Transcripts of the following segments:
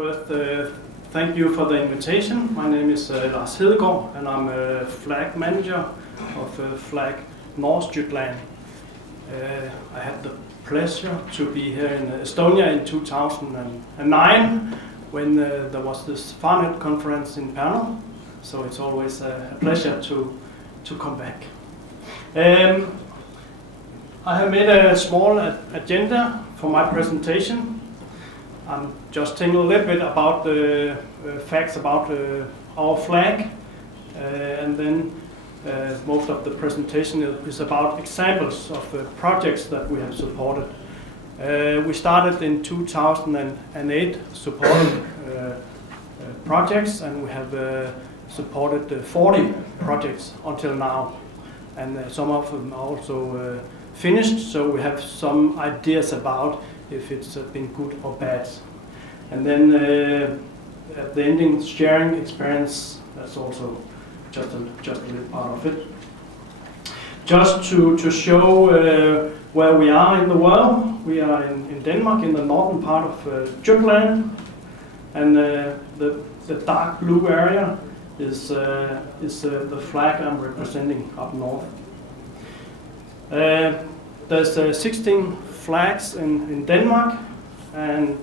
First, thank you for the invitation. My name is Lars Hedegaard, and I'm a flag manager of Flag Nordsjælland. I had the pleasure to be here in Estonia in 2009 when there was this Farnet conference in Pärnu. So it's always a pleasure to come back. I have made a small agenda for my presentation. I'm just telling a little bit about the facts about our flag, and then most of the presentation is about examples of projects that we have supported. We started in 2008 supporting projects, and we have supported 40 projects until now, and some of them are also finished, so we have some ideas about if it's been good or bad. And then at the ending, sharing experience, that's also just a little part of it. Just to show where we are in the world, we are in Denmark, in the northern part of Jutland, and the dark blue area is the flag I'm representing up north. There's 16 flags in Denmark, and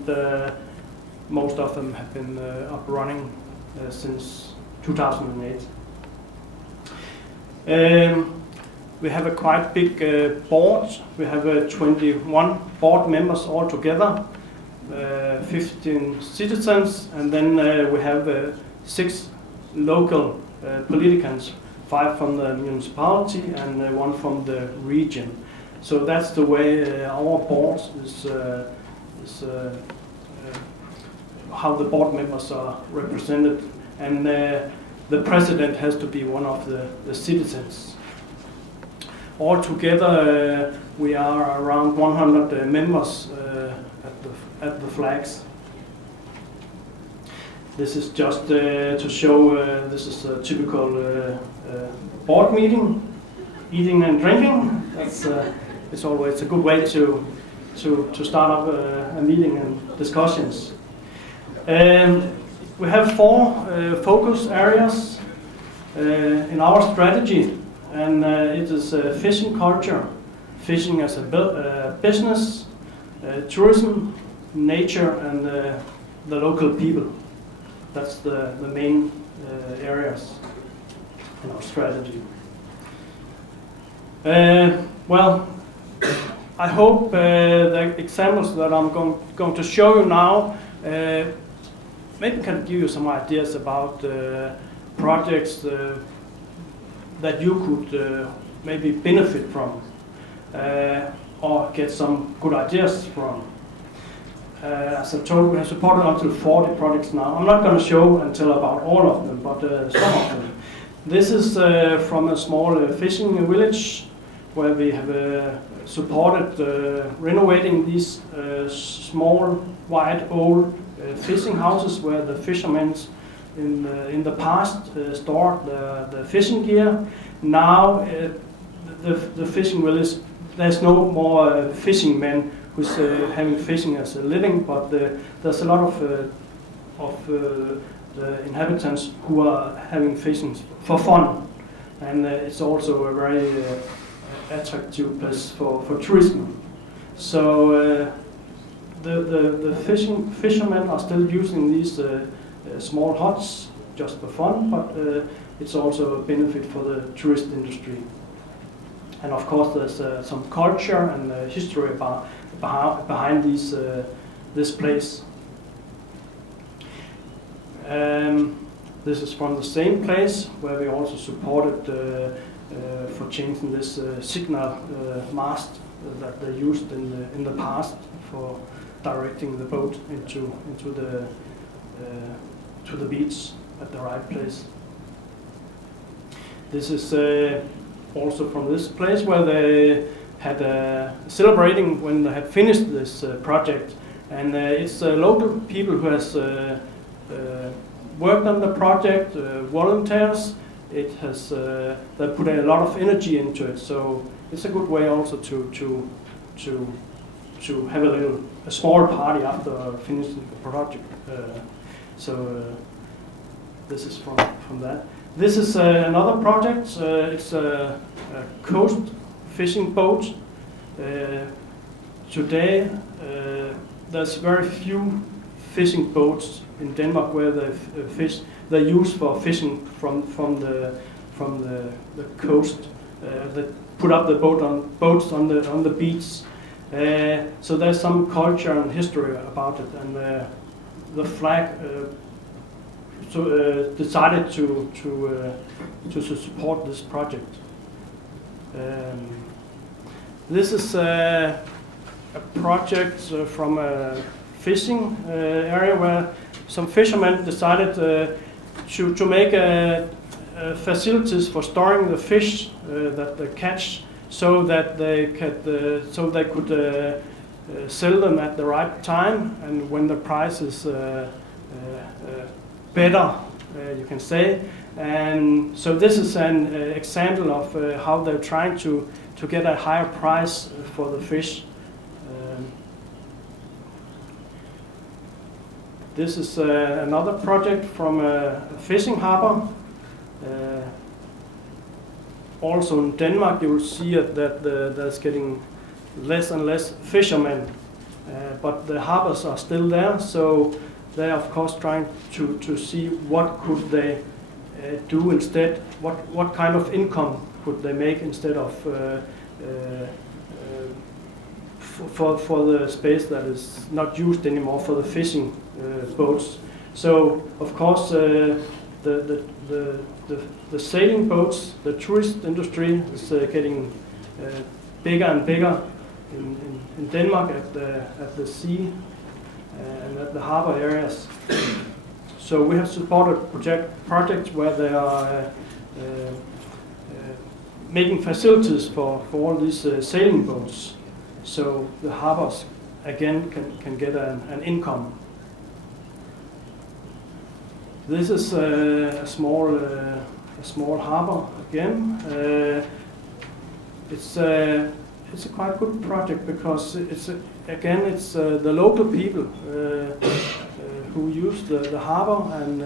most of them have been up running since 2008. We have a quite big board. We have 21 board members altogether, 15 citizens, and then we have 6 local politicians, 5 from the municipality and 1 from the region. So that's the way our board is how the board members are represented, and the president has to be one of the citizens. Altogether, we are around 100 members at the flags. This is just to show this is a typical board meeting, eating and drinking. It's always a good way to start up a meeting and discussions. We have 4 focus areas in our strategy, and it is fishing culture, fishing as a business, tourism, nature, and the local people. That's the main areas in our strategy. Well, I hope the examples that I'm going to show you now maybe can give you some ideas about projects that you could maybe benefit from or get some good ideas from. As I told you, we have supported until 40 projects now. I'm not going to show and tell about all of them, but some of them. This is from a small fishing village where we have supported renovating these small, white, old fishing houses where the fishermen in the past stored the fishing gear. Now the fishing village, there's no more fishing men who's having fishing as a living, but there's a lot of the inhabitants who are having fishing for fun, and it's also a very attractive place for tourism. So the fishermen are still using these small huts just for fun, but it's also a benefit for the tourist industry. And of course, there's some culture and history behind this place. This is from the same place where we also supported for changing this signal mast that they used in the past for directing the boat into the beach at the right place. This is also from this place where they had celebrating when they had finished this project, and it's local people who has worked on the project, volunteers. It has they put a lot of energy into it, so it's a good way also to to have a small party after finishing the project. This is from that. This is another project. It's a coast fishing boat. Today, there's very few fishing boats in Denmark where they use for fishing from the coast. They put up the boats on the beach. So there's some culture and history about it, and the flag decided to support this project. This is a project from a fishing area where some fishermen decided to make facilities for storing the fish that they catch, so that they could sell them at the right time and when the price is better, you can say. And so this is an example of how they're trying to get a higher price for the fish. This is another project from a fishing harbor. Also in Denmark, you will see that there's getting less and less fishermen, but the harbors are still there. So they are of course trying to see what could they do instead. What kind of income could they make instead of for the space that is not used anymore for the fishing boats. So of course the sailing boats, the tourist industry is getting bigger and bigger in Denmark at the sea and at the harbor areas. So we have supported projects where they are making facilities for all these sailing boats, so the harbors again can get an income. This is a small harbor again. It's a quite good project because it's the local people who use the harbor, and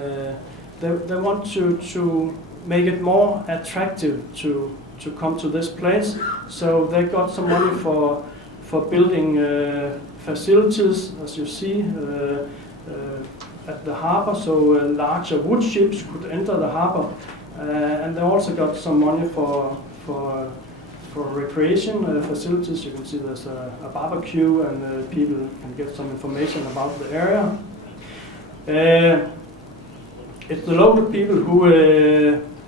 they want to make it more attractive to come to this place. So they got some money for building facilities, as you see, at the harbor, so larger wood ships could enter the harbor, and they also got some money for recreation facilities. You can see there's a barbecue, and people can get some information about the area. It's the local people who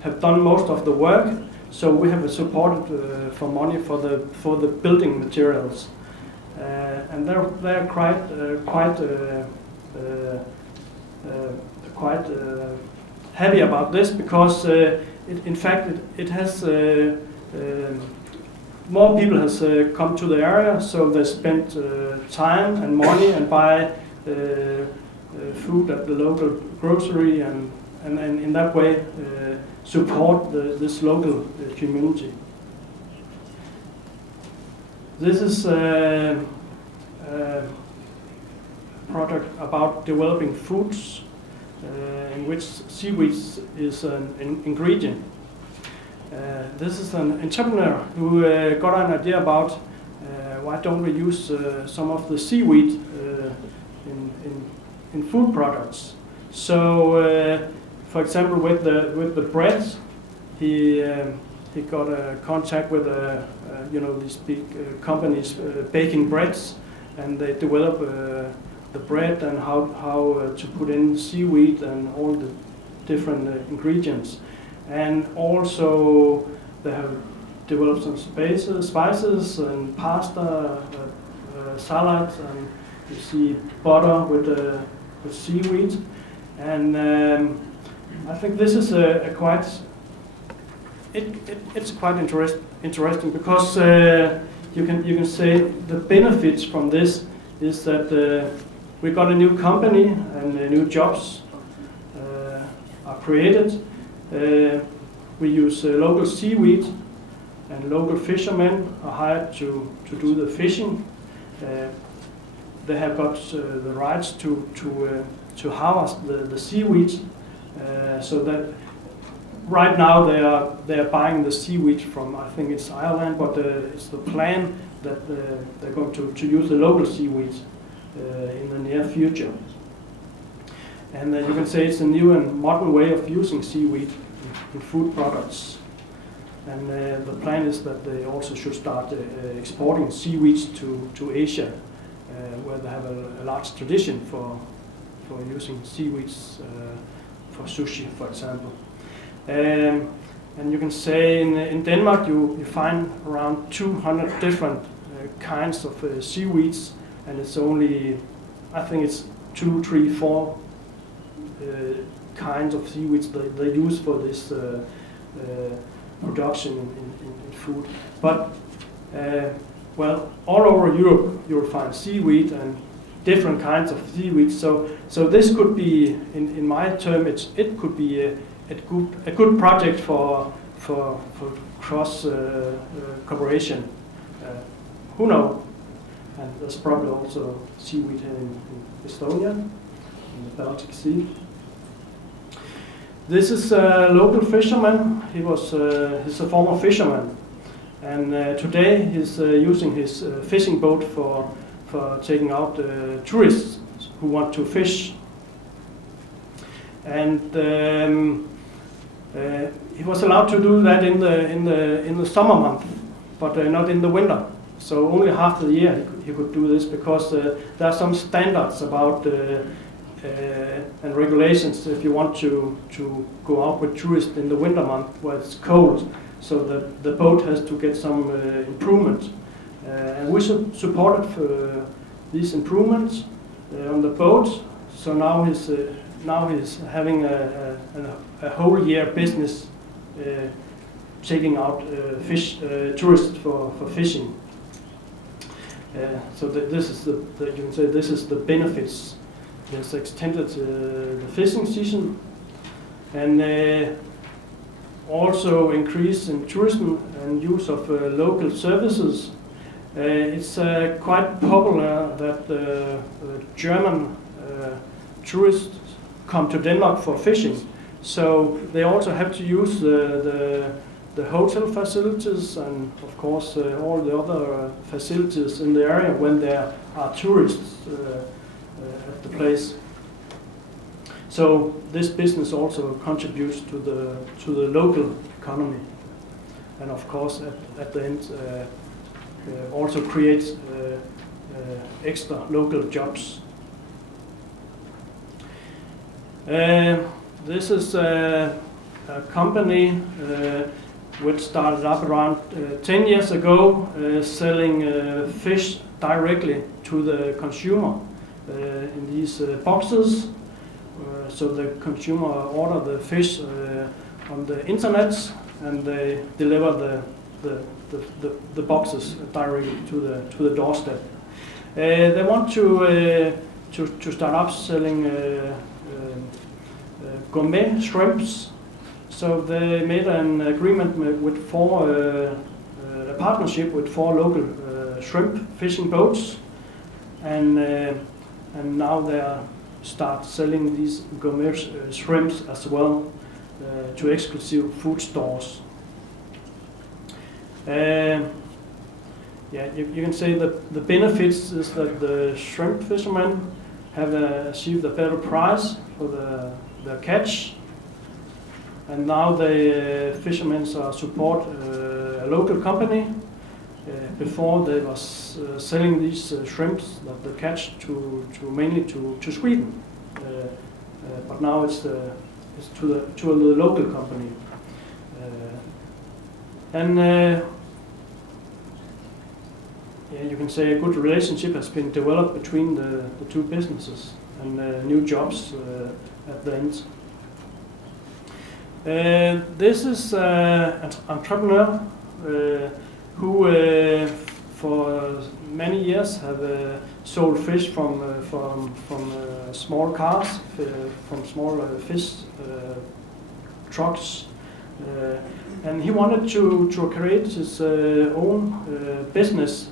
have done most of the work, so we have supported for money for the building materials, and they're quite happy about this, because in fact it has more people has come to the area, so they spent time and money and buy food at the local grocery, and in that way support this local community. This is a project about developing foods in which seaweed is an ingredient. This is an entrepreneur who got an idea about why don't we use some of the seaweed in food products. So, for example, with the bread, he got a contact with these big companies baking breads, and they develop the bread and how to put in seaweed and all the different ingredients. And also they have developed some spices and pasta, salads, and you see butter with seaweed. And I think this is it's quite interesting, because you can say the benefits from this is that we got a new company and new jobs are created. We use local seaweed, and local fishermen are hired to do the fishing, they have got the rights to harvest the seaweed, so that right now they are buying the seaweed from, I think it's Ireland, but it's the plan that they're going to use the local seaweed in the near future. And you can say it's a new and modern way of using seaweed in food products. And the plan is that they also should start exporting seaweeds to Asia, where they have a large tradition for using seaweeds for sushi, for example. And you can say in Denmark you find around 200 different kinds of seaweeds, and it's only, I think it's 2, 3, 4 kinds of seaweeds they use for this production in food. But well, all over Europe you'll find seaweed and different kinds of seaweed. So this could be, in my term, it could be a good project for cross cooperation. Who knows? And there's probably also seaweed in Estonia, in the Baltic Sea. This is a local fisherman. He's a former fisherman, and today he's using his fishing boat for taking out tourists who want to fish. And he was allowed to do that in the summer month, but not in the winter. So only half the year he could do this, because there are some standards about and regulations if you want to go out with tourists in the winter month where it's cold. So the boat has to get some improvement, and we supported these improvements on the boat. So now he's having a whole year business taking out tourists for fishing. So this is you can say this is the benefits. There's extended the fishing season, and also increase in tourism and use of local services. It's quite popular that German tourists come to Denmark for fishing. So they also have to use the hotel facilities and, of course, all the other facilities in the area when there are tourists at the place. So this business also contributes to the local economy, and of course at the end also creates extra local jobs. This is a company which started up around 10 years ago, selling fish directly to the consumer in these boxes. So the consumer order the fish on the internet, and they deliver the boxes directly to the doorstep. They want to start up selling gourmet shrimps. So they made an agreement with a partnership with 4 local shrimp fishing boats, and now they start selling these gourmet shrimps as well to exclusive food stores. You can say that the benefits is that the shrimp fishermen have achieved a better price for their catch, and now the fishermen support a local company. Before they was selling these shrimps that they catch mainly to Sweden, but now it's to the local company, and you can say a good relationship has been developed between the two businesses, and new jobs at the end. This is an entrepreneur who for many years have sold fish from small cars, from small fish trucks, and he wanted to create his own business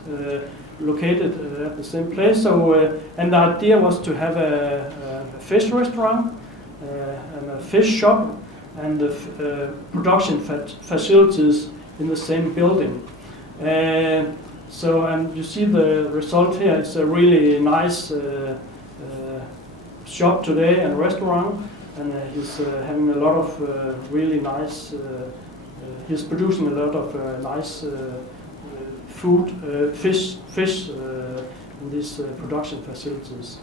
located at the same place. So, and the idea was to have a fish restaurant and a fish shop and the production facilities in the same building. So, and you see the result here. It's a really nice shop today and restaurant, and he's having a lot of really nice. He's producing a lot of nice food, fish in these production facilities.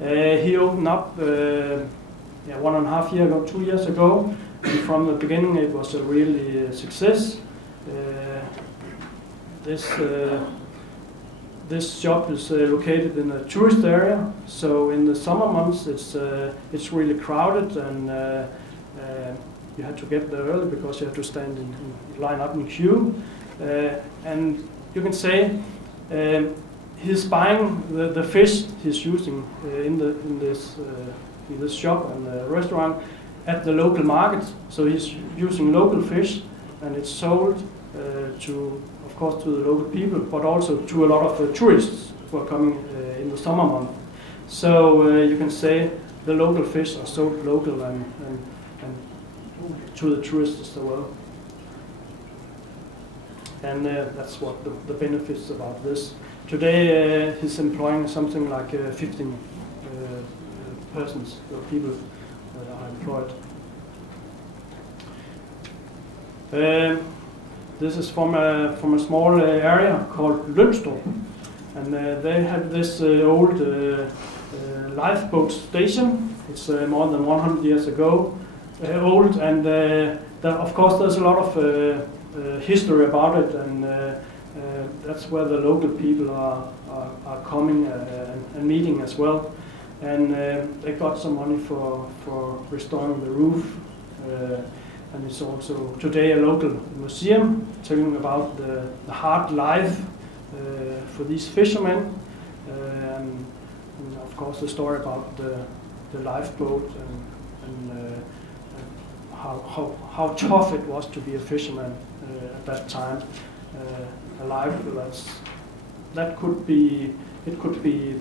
He opened up 1.5 years ago, 2 years ago, and from the beginning it was a really success. This shop is located in a tourist area, so in the summer months it's really crowded, and you have to get there early because you have to stand line up in queue, and you can say he's buying the fish he's using in this shop and the restaurant at the local market. So he's using local fish, and it's sold of course to the local people, but also to a lot of tourists who are coming in the summer month. So you can say the local fish are sold local and to the tourists as well. And that's what the benefits about this. Today he's employing something like 15 persons, or people are employed. This is from a small area called Lønstrup, and they have this old lifeboat station. It's more than 100 years ago old, and of course there's a lot of history about it, and that's where the local people are coming and meeting as well. And they got some money for restoring the roof. And it's also today a local museum telling about the hard life for these fishermen, and of course the story about the lifeboat and how tough it was to be a fisherman at that time. A life that could be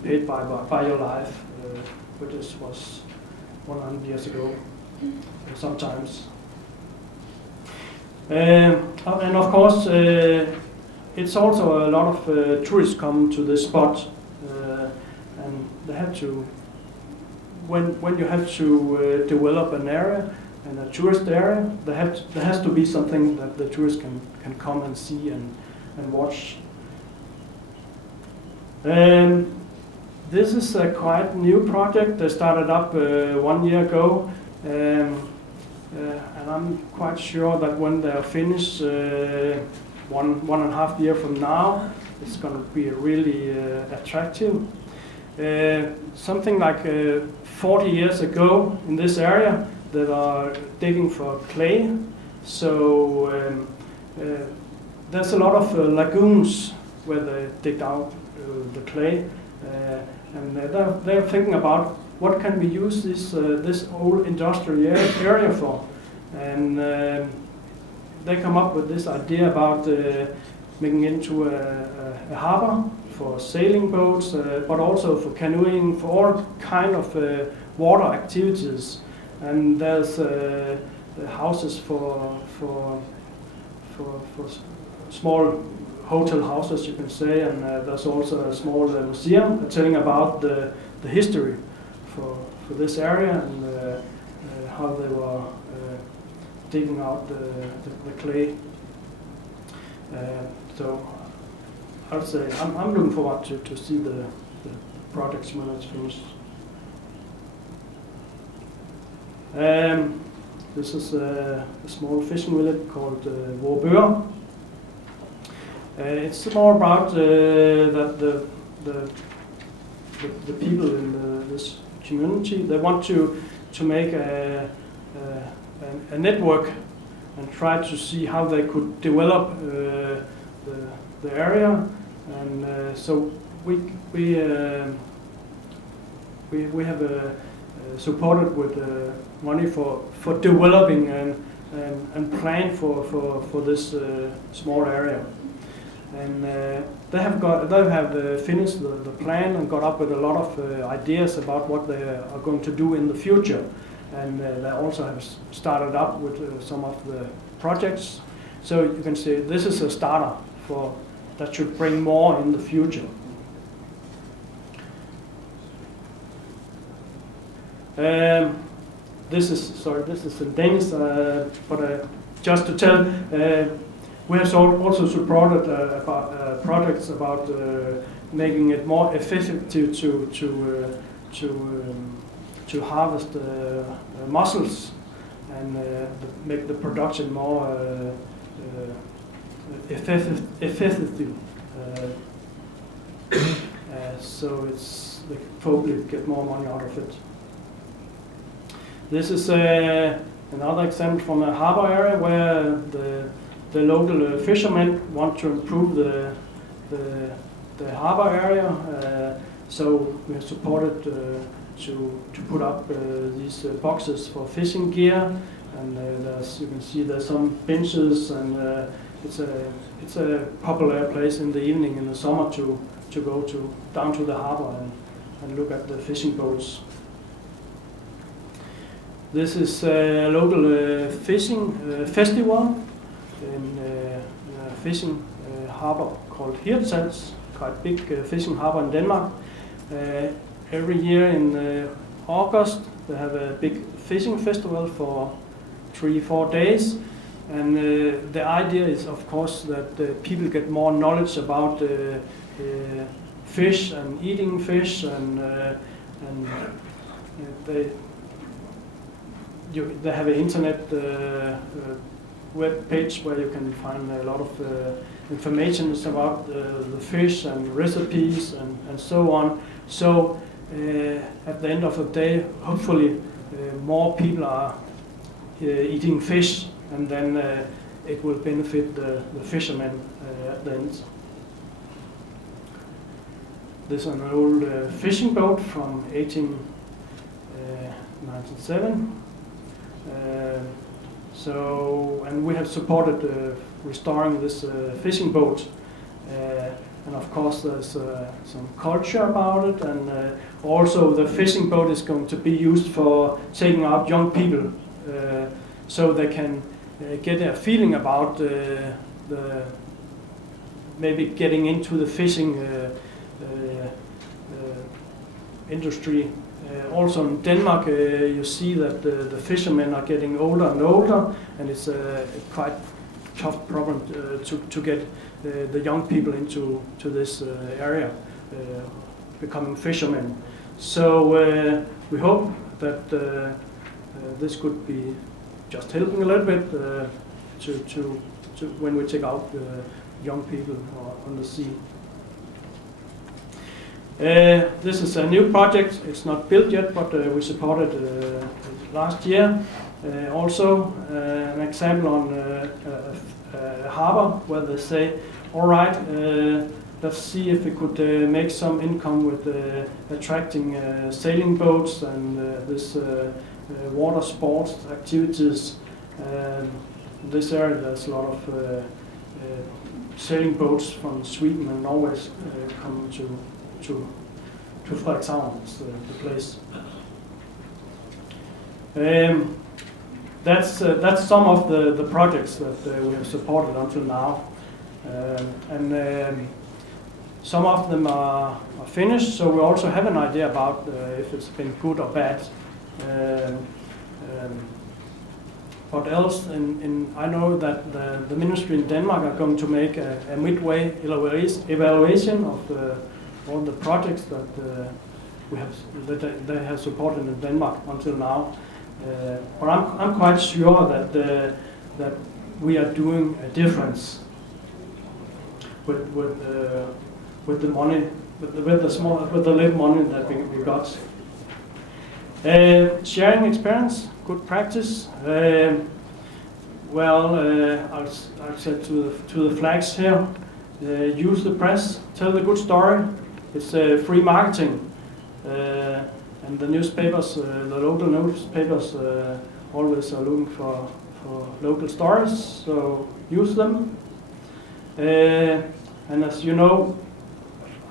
paid by your life, but this was 100 years ago sometimes. And of course, it's also a lot of tourists come to this spot, and they have to. When you have to develop an area and a tourist area, there has to be something that the tourists can come and see and watch. This is a quite new project. They started up 1 year ago. And I'm quite sure that when they're finished, 1.5 years from now, it's going to be really attractive. Something like 40 years ago in this area, they are digging for clay. So there's a lot of lagoons where they dig out the clay, and they're thinking about what can we use this old industrial area for? And they come up with this idea about making it into a harbor for sailing boats, but also for canoeing, for all kind of water activities. And there's houses for small hotel houses, you can say, and there's also a small museum telling about the history for this area, and how they were digging out the clay. So I would say I'm looking forward to see the projects when it's finished. This is a small fishing village called Vorbør. It's more about that the people in this community, they want to make a network and try to see how they could develop the area, and so we have supported with money for developing and plan for this small area. and they have finished the plan and got up with a lot of ideas about what they are going to do in the future, and they also have started up with some of the projects. So you can say this is a starter for that should bring more in the future. This is in Danish, but just to tell, we have also supported projects about making it more effective to harvest mussels and make the production more effective. So they hopefully get more money out of it. This is another example from a harbor area where the local fishermen want to improve the harbor area. So we have supported to put up these boxes for fishing gear, and you can see there's some benches, and it's a popular place in the evening in the summer to go down to the harbor and look at the fishing boats. This is a local fishing festival in a fishing harbor called Hedegaard, quite big fishing harbor in Denmark. Every year in August they have a big fishing festival for 3-4 days, and the idea is of course that people get more knowledge about fish and eating fish, and they have an internet web page where you can find a lot of information about the fish and recipes and so on. So at the end of the day, hopefully more people are eating fish, and then it will benefit the fishermen at the end. This is an old fishing boat from 1897. And we have supported restoring this fishing boat, and of course there's some culture about it, and also the fishing boat is going to be used for taking out young people, so they can get a feeling about maybe getting into the fishing industry. Also in Denmark, you see that the fishermen are getting older and older, and it's a quite tough problem to get the young people into this area, becoming fishermen. So we hope that this could be just helping a little bit to when we take out young people on the sea. This is a new project. It's not built yet, but we supported it last year. Also, an example on a harbor where they say, all right, let's see if we could make some income with attracting sailing boats and this water sports activities. In this area there's a lot of sailing boats from Sweden and Norway coming to Frederikshavn, is the place. That's some of the projects that we have supported until now, and some of them are finished. So we also have an idea about if it's been good or bad. What else? I know that the ministry in Denmark are going to make a midway evaluation of all the projects that they have supported in Denmark until now. But I'm quite sure that we are doing a difference with the money, with the little money that we got. Sharing experience, good practice. I'll say to the flags here, use the press, tell the good story. It's free marketing, and the newspapers, the local newspapers, always are looking for local stories. So use them. And as you know,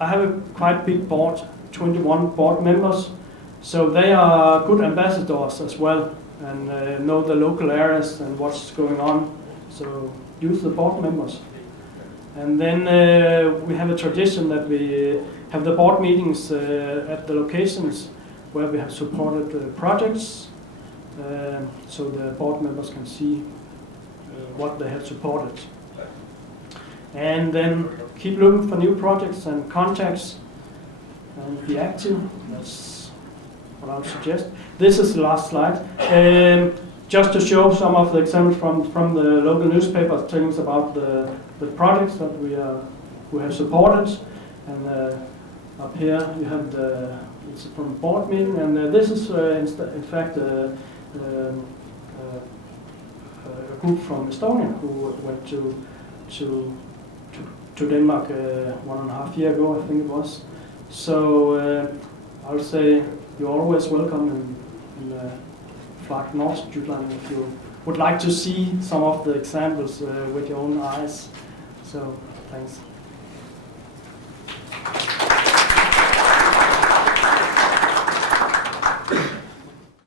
I have a quite big board, 21 board members, so they are good ambassadors as well, and know the local areas and what's going on. So use the board members. And then we have a tradition that we have the board meetings at the locations where we have supported projects, so the board members can see what they have supported. And then keep looking for new projects and contacts and be active. That's what I would suggest. This is the last slide. Just to show some of the examples from the local newspapers, telling us about the projects that we have supported. And up here you have it's from board meeting, and this is in fact a group from Estonia who went to Denmark 1.5 years ago, I think it was. So I would say you're always welcome in Flag North Jutland if you would like to see some of the examples with your own eyes. So thanks.